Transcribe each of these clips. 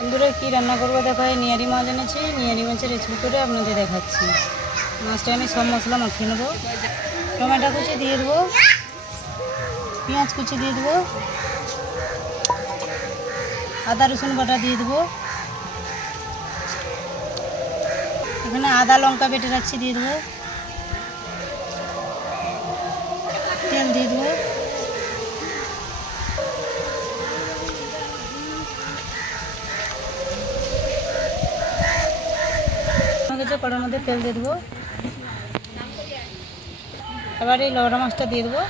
বন্ধুরা কি রান্না করবো দেখো, এই নিয়ারি মাছ এনেছি। নিয়ারি মাছের রেসিপি করে আপনাদের দেখাচ্ছি। মাছটা আমি সব মশলা মাখিয়ে নেবো। টমেটো কুচি দিয়ে দেবো, পেঁয়াজ কুচি দিয়ে দেবো, আদা রসুন বাটা দিয়ে দেবো। এখানে আদা লঙ্কা বেটে রাখছি, দিয়ে দেবো। তেল দিয়ে দেবো। কড়ার মধ্যে তেল দিয়ে দেবো। এবার এই লবড়া মাছটা দিয়ে দেবো।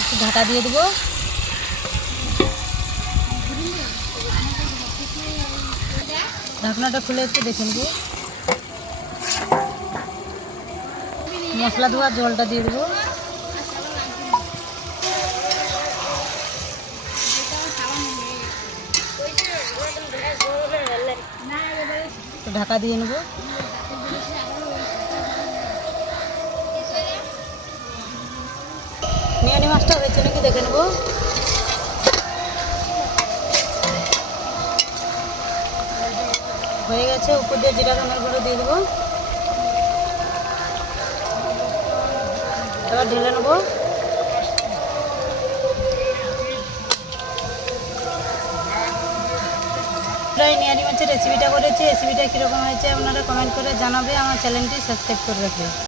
একটু ঢাকা দিয়ে দেবো। ঢাকনাটা খুলে একটু দেখে নেবো। মশলা ধোয়ার জলটা দিয়ে দেবো। ঢাকা দিয়ে নেব। নিয়ারি মাছটা হয়েছে নাকি দেখে নেব। হয়ে গেছে। উপর দিয়ে জিরা ধনের গুঁড়ো দিয়ে দেবো। এবার ঢেলে নেব। প্রায় নিয়ারি মাছের রেসিপিটা করেছি। রেসিপিটা কীরকম হয়েছে আপনারা কমেন্ট করে জানাবে। আমার চ্যানেলটি সাবস্ক্রাইব করে রাখবে।